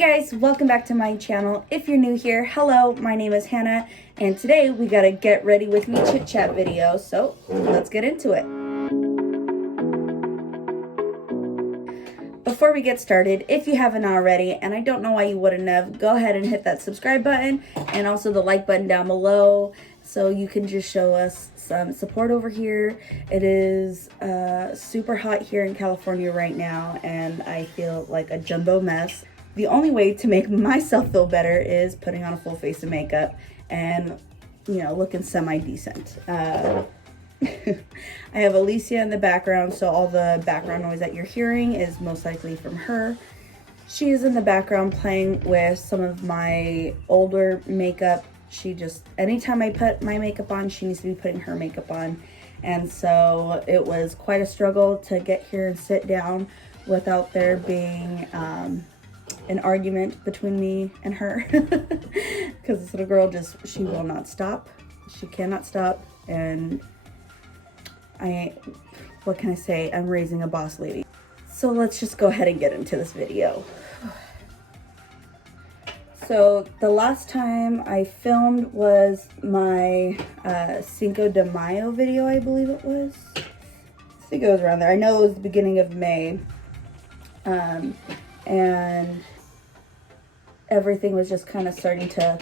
Hey guys, welcome back to my channel. If you're new here, hello, my name is Hannah, and today we got a get ready with me chit chat video, so let's get into it. Before we get started, if you haven't already, and I don't know why you wouldn't have, go ahead and hit that subscribe button and also the like button down below so you can just show us some support over here. It is super hot here in California right now, and I feel like a jumbo mess. The only way to make myself feel better is putting on a full face of makeup and, you know, looking semi-decent. I have Alicia in the background, so all the background noise that you're hearing is most likely from her. She is in the background playing with some of my older makeup. She just, anytime I put my makeup on, she needs to be putting her makeup on. And so it was quite a struggle to get here and sit down without there being an argument between me and her. Because this little girl she will not stop. She cannot stop. And what can I say? I'm raising a boss lady. So let's just go ahead and get into this video. So the last time I filmed was my Cinco de Mayo video, I believe it was. I think it was around there. I know it was the beginning of May. And everything was just kind of starting to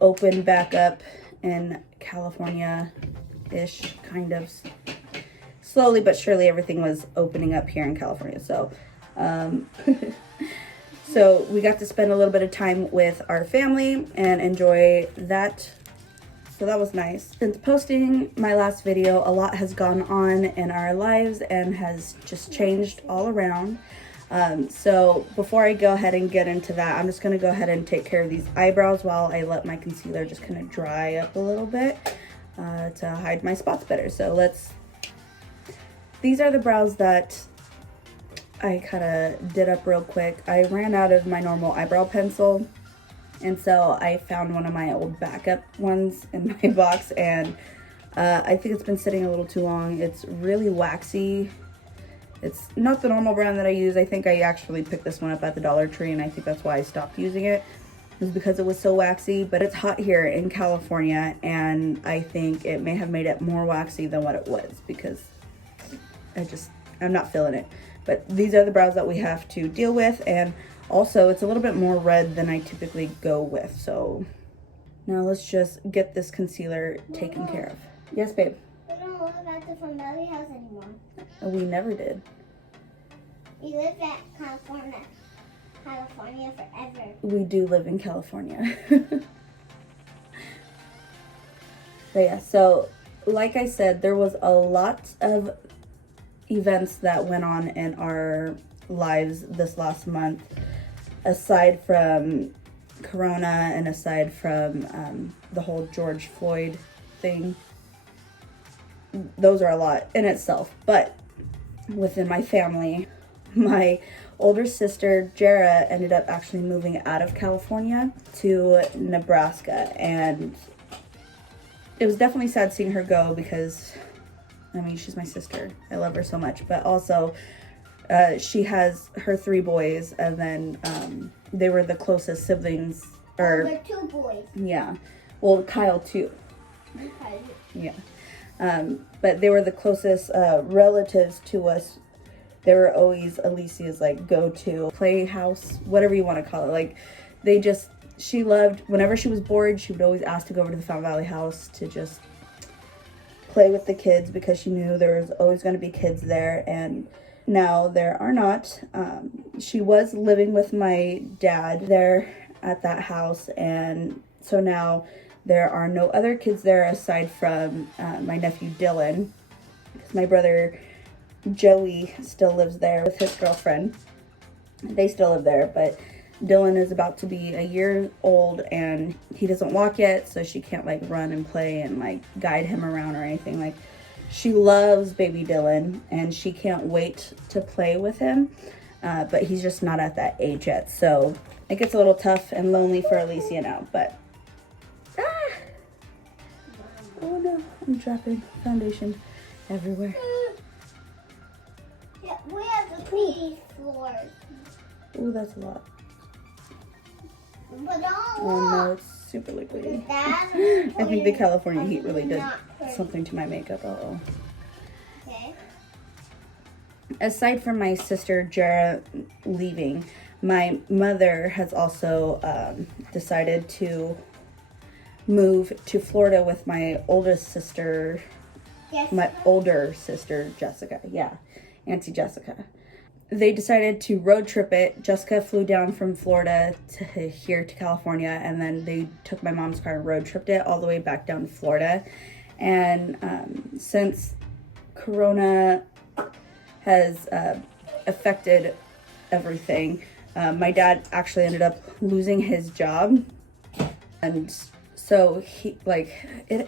open back up in California-ish, kind of. Slowly but surely everything was opening up here in California. So so we got to spend a little bit of time with our family and enjoy that. So that was nice. Since posting my last video, a lot has gone on in our lives and has just changed all around. So before I go ahead and get into that, I'm just going to go ahead and take care of these eyebrows while I let my concealer just kind of dry up a little bit to hide my spots better. So these are the brows that I kind of did up real quick. I ran out of my normal eyebrow pencil, and so I found one of my old backup ones in my box, and I think it's been sitting a little too long. It's really waxy. It's not the normal brand that I use. I think I actually picked this one up at the Dollar Tree, and I think that's why I stopped using it. It was because it was so waxy, but it's hot here in California, and I think it may have made it more waxy than what it was because I'm not feeling it. But these are the brows that we have to deal with, and also it's a little bit more red than I typically go with. So now let's just get this concealer taken care of. Yes, babe? We don't live at the family house anymore. We never did. We lived at California forever. We do live in California. But yeah, so like I said, there was a lot of events that went on in our lives this last month, aside from Corona and aside from the whole George Floyd thing. Those are a lot in itself, but within my family, my older sister Jara ended up actually moving out of California to Nebraska, and it was definitely sad seeing her go because, I mean, she's my sister. I love her so much, but also she has her 3 boys, and then they were the closest siblings. We're 2 boys. Yeah, well, Kyle too. Okay. Yeah. But they were the closest relatives to us. They were always Alicia's like go-to playhouse, whatever you want to call it. Like she loved, whenever she was bored, she would always ask to go over to the Fountain Valley house to just play with the kids because she knew there was always going to be kids there. And now there are not. She was living with my dad there at that house, and so now there are no other kids there aside from my nephew Dylan, because my brother Joey still lives there with his girlfriend. They still live there, but Dylan is about to be a year old and he doesn't walk yet, so she can't like run and play and like guide him around or anything. Like, she loves baby Dylan and she can't wait to play with him, but he's just not at that age yet, so it gets a little tough and lonely for Alicia now. But oh no, I'm dropping foundation everywhere. Yeah, we have to clean floors. Ooh, that's a lot. But Oh no, it's super liquidy. Dad, I think the California heat really did not pretty. something to my makeup. Uh-oh. Okay. Aside from my sister Jara leaving, my mother has also decided to move to Florida with my oldest sister, Yes. my older sister Jessica. Yeah, Auntie Jessica. They decided to road trip it. Jessica flew down from Florida to here to California, and then they took my mom's car and road tripped it all the way back down to Florida. And since Corona has affected everything, my dad actually ended up losing his job, and so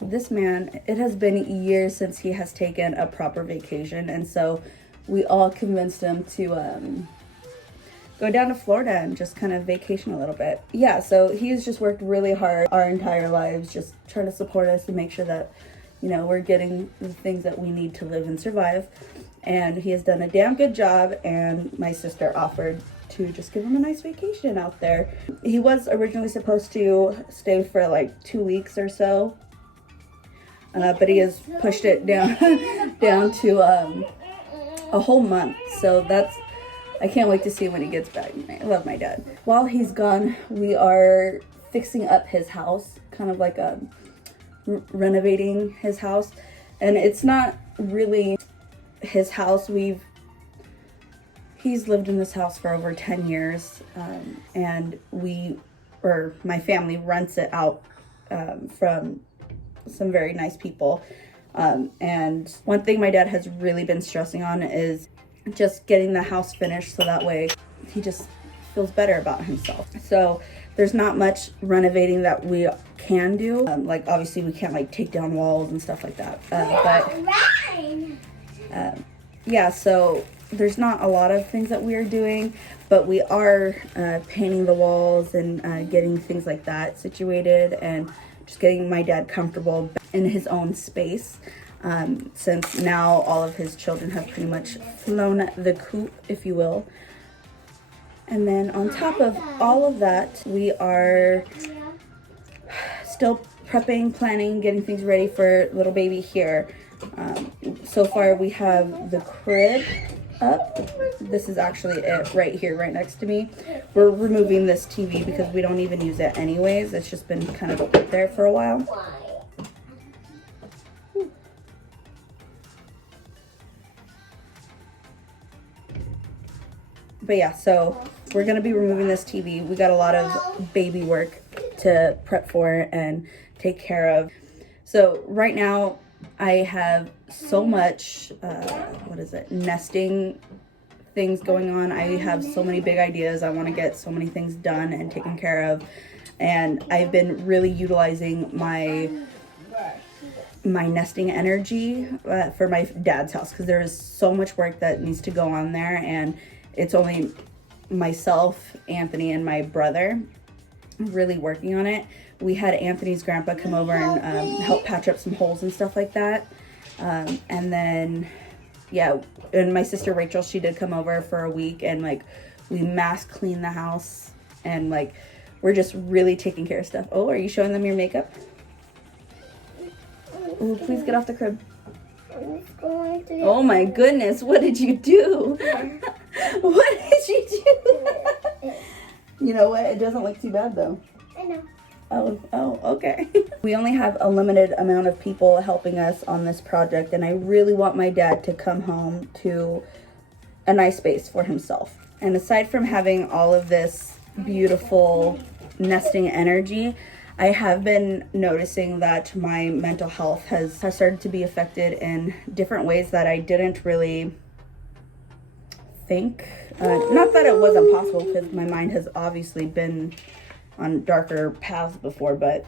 this man, it has been years since he has taken a proper vacation, and so we all convinced him to go down to Florida and just kind of vacation a little bit. Yeah, so he's just worked really hard our entire lives, just trying to support us and make sure that, you know, we're getting the things that we need to live and survive. And he has done a damn good job, and my sister offered to just give him a nice vacation out there. He was originally supposed to stay for like 2 weeks or so, but he has pushed it down to a whole month. So I can't wait to see when he gets back. I love my dad. While he's gone, we are fixing up his house, kind of like renovating his house. And it's not really his house. He's lived in this house for over 10 years, and my family rents it out from some very nice people. And one thing my dad has really been stressing on is just getting the house finished, so that way he just feels better about himself. So there's not much renovating that we can do. Like obviously we can't like take down walls and stuff like that. Yeah, so there's not a lot of things that we are doing, but we are painting the walls and getting things like that situated, and just getting my dad comfortable in his own space, since now all of his children have pretty much flown the coop, if you will. And then on top of all of that, we are still prepping, planning, getting things ready for little baby here. So far we have the crib up. This is actually it right here, right next to me. We're removing this TV because we don't even use it anyways. It's just been kind of up there for a while. But yeah, so we're gonna be removing this TV. We got a lot of baby work to prep for and take care of. So right now I have so much, nesting things going on. I have so many big ideas. I want to get so many things done and taken care of. And I've been really utilizing my nesting energy for my dad's house, because there is so much work that needs to go on there, and it's only myself, Anthony, and my brother really working on it. We had Anthony's grandpa come over and help patch up some holes and stuff like that. And then, yeah, and my sister Rachel, she did come over for a week, and like we mass cleaned the house, and like we're just really taking care of stuff. Oh, are you showing them your makeup? Oh, please get off the crib. Oh my goodness, what did you do? What did you do? You know what? It doesn't look too bad though. I know. Oh, okay. We only have a limited amount of people helping us on this project, and I really want my dad to come home to a nice space for himself. And aside from having all of this beautiful nesting energy, I have been noticing that my mental health has started to be affected in different ways that I didn't really think. Not that it wasn't possible, because my mind has obviously been on darker paths before, but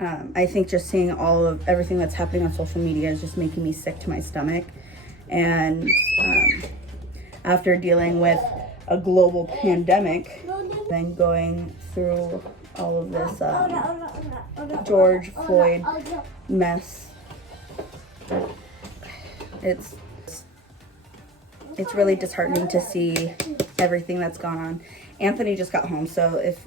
I think just seeing everything that's happening on social media is just making me sick to my stomach. And after dealing with a global pandemic, then going through all of this George Floyd mess, it's really disheartening to see everything that's gone on. Anthony just got home, so if,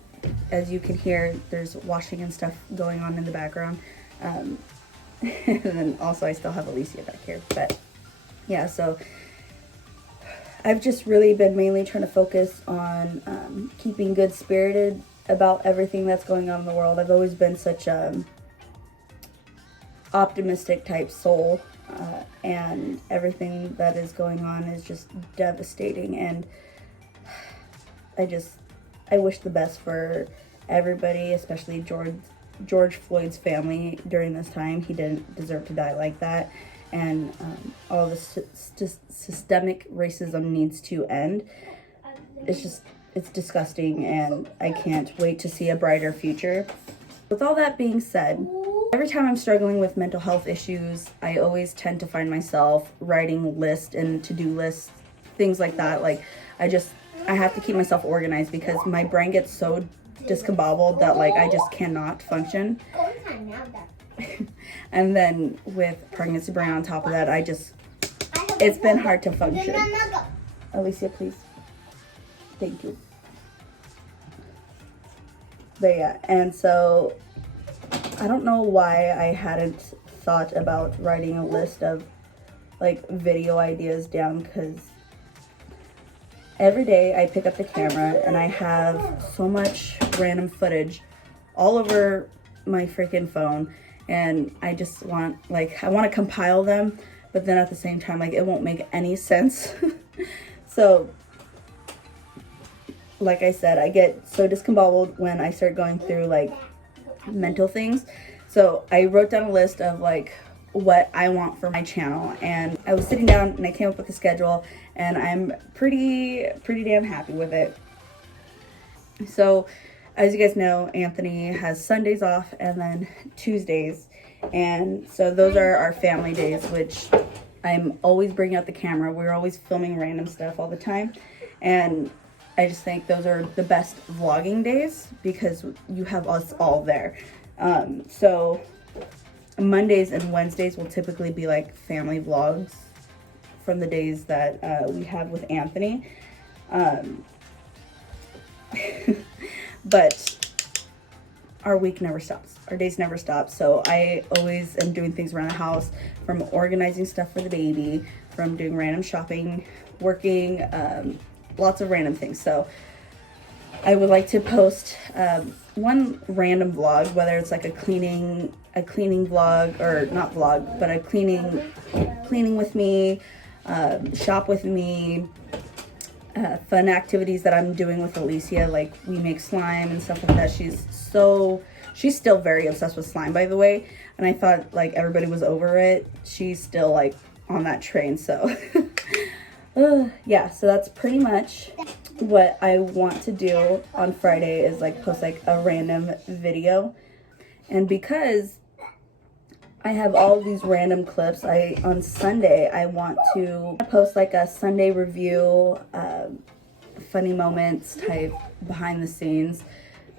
as you can hear, there's washing and stuff going on in the background. And then also I still have Alicia back here. But yeah, so I've just really been mainly trying to focus on keeping good spirited about everything that's going on in the world. I've always been such a optimistic type soul, and everything that is going on is just devastating, and I wish the best for everybody, especially George Floyd's family during this time. He didn't deserve to die like that, and all the systemic racism needs to end. It's disgusting, and I can't wait to see a brighter future. With all that being said, every time I'm struggling with mental health issues, I always tend to find myself writing lists and to-do lists, things like that. Like, I have to keep myself organized because my brain gets so discombobulated that, like, I just cannot function. And then with pregnancy brain on top of that, it's been hard to function. Alicia, please. Thank you. But yeah, and so I don't know why I hadn't thought about writing a list of like video ideas down, because every day I pick up the camera and I have so much random footage all over my freaking phone, and I just want, I want to compile them, but then at the same time, like, it won't make any sense. So, like I said, I get so discombobulated when I start going through like mental things. So I wrote down a list of like what I want for my channel, and I was sitting down and I came up with a schedule, and I'm pretty damn happy with it. So as you guys know, Anthony has Sundays off and then Tuesdays, and so those are our family days, which I'm always bringing out the camera. We're always filming random stuff all the time, and I just think those are the best vlogging days because you have us all there. So Mondays and Wednesdays will typically be like family vlogs from the days that we have with Anthony. But our week never stops. Our days never stop. So I always am doing things around the house, from organizing stuff for the baby, from doing random shopping, working, lots of random things. So I would like to post one random vlog, whether it's like a cleaning vlog, or not vlog, but a cleaning with me, shop with me, fun activities that I'm doing with Alicia, like we make slime and stuff like that. She's still very obsessed with slime, by the way, and I thought like everybody was over it. She's still like on that train, so yeah, so that's pretty much what I want to do on Friday, is like post like a random video. And because I have all of these random clips, on Sunday I want to post like a Sunday review, funny moments type, behind the scenes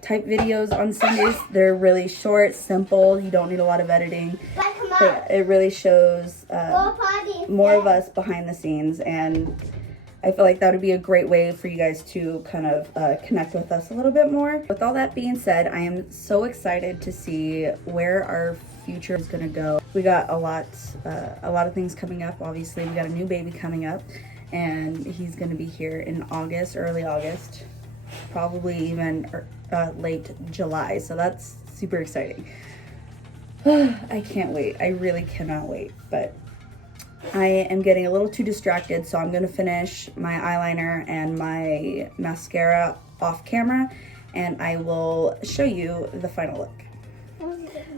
type videos on Sundays. They're really short, simple, you don't need a lot of editing. But it really shows more of us behind the scenes, and I feel like that would be a great way for you guys to kind of connect with us a little bit more. With all that being said, I am so excited to see where our future is going to go. We got a lot of things coming up. Obviously, we got a new baby coming up, and he's going to be here in August, early August, probably even late July. So that's super exciting. I can't wait. I really cannot wait. But I am getting a little too distracted, so I'm going to finish my eyeliner and my mascara off camera, and I will show you the final look.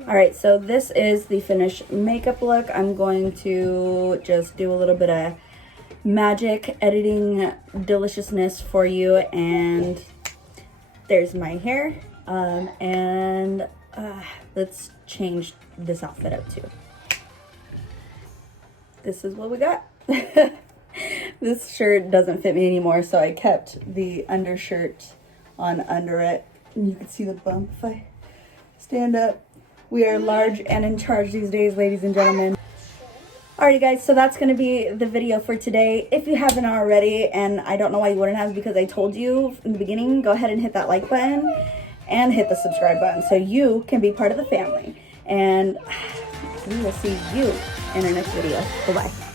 Alright, so this is the finished makeup look. I'm going to just do a little bit of magic editing deliciousness for you, and there's my hair, and let's change this outfit up too. This is what we got. This shirt doesn't fit me anymore, so I kept the undershirt on under it. And you can see the bump if I stand up. We are large and in charge these days, ladies and gentlemen. Alrighty guys, so that's going to be the video for today. If you haven't already, and I don't know why you wouldn't have because I told you in the beginning, go ahead and hit that like button and hit the subscribe button so you can be part of the family. And we will see you in our next video. Bye-bye.